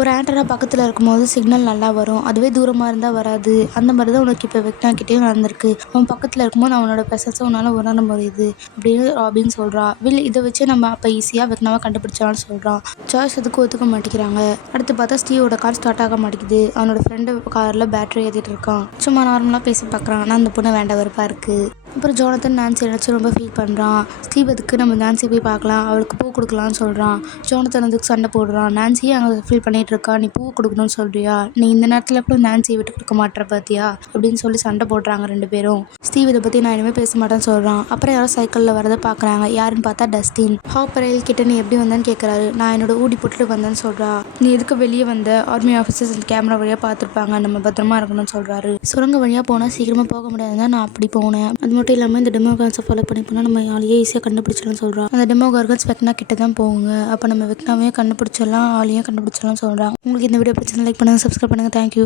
ஒரு ஆண்டனா பக்கத்தில் இருக்கும்போது சிக்னல் நல்லா வரும், அதுவே தூரமாக இருந்தால் வராது. அந்த மாதிரி தான் உனக்கு இப்போ வெக்னாக்கிட்டேயும் நடந்திருக்கு. அவன் பக்கத்தில் இருக்கும்போது அவனோட ப்ரெசன்ஸை உன்னால் உணர முடியுது அப்படின்னு ராபின் சொல்கிறா. வில் இதை வச்சு நம்ம அப்போ ஈஸியாக வெக்னாவை கண்டுபிடிச்சான்னு சொல்கிறான். ஜாய்ஸ் அதுக்கு ஒத்துக்க மாட்டேங்கிறாங்க. அடுத்து பார்த்தா ஸ்டீவோட கார் ஸ்டார்ட் ஆக மாட்டேங்குது. அவனோட ஃப்ரெண்டு காரில் பேட்டரி ஏற்றிட்டு இருக்கான். சும்மா நார்மலாக பேசி பார்க்குறான். ஆனால் அந்த பொண்ணு வேண்ட வெறுப்பாக இருக்குது. அப்புறம் ஜோனத்தன் நான்சி நினச்சி ரொம்ப ஃபீல் பண்ணுறான். ஸ்டீவ் அதுக்கு நம்ம நான்சி போய் பார்க்கலாம், அவளுக்கு பூ கொடுக்கலான்னு சொல்கிறான். ஜோனத்தன் அதுக்கு சண்டை போடுறான். நான்சியே அங்கே ஃபீல் பண்ணிகிட்டு இருக்கா, நீ பூ கொடுக்கணும்னு சொல்கிறியா, நீ இந்த நேரத்தில் கூட நான்சியை விட்டு கொடுக்க மாட்டேற பார்த்தியா அப்படின்னு சொல்லி சண்டை போடுறாங்க ரெண்டு பேரும். ஸ்டீவ் இதை பற்றி நான் இனிமேல் பேச மாட்டேன்னு சொல்கிறான். அப்புறம் யாரோ சைக்கிளில் வரதை பார்க்குறாங்க. யாருன்னு பார்த்தா டஸ்டின். ஹாப்பரைல் கிட்ட நீ எப்படி வந்தேன்னு கேட்குறாரு. நான் என்னோட ஊடி போட்டுட்டு வந்தேன்னு சொல்கிறா. நீ எதுக்கு வெளியே வந்த, ஆர்மி ஆஃபீஸர்ஸ் அந்த கேமரா வழியாக பார்த்துருப்பாங்க, நம்ம பத்திரமா இருக்கணும்னு சொல்கிறாரு. சுரங்க வழியாக போனால் சீக்கிரமாக போக முடியாதுன்னு நான் அப்படி போனேன். அது மட்டும் இல்லாமல் இந்த டெமோகார்கன்ஸை ஃபாலோ பண்ணி போனால் நம்ம ஆளையே ஈஸியாக கண்டுபிடிச்சிடலாம் சொல்கிறான். அந்த டெமோகார்கன்ஸ் வெக்னா கிட்ட தான் போகுங்க. அப்போ நம்ம வெக்னாவையும் கண்டுபிடிச்சிடலாம், ஆளையும் கண்டுபிடிச்சிடலாம் சொல்கிறான். உங்களுக்கு இந்த வீடியோ பிடிச்சிருந்தா லைக் பண்ணுங்கள், சப்ஸ்கிரைப் பண்ணுங்கள். தேங்க்யூ.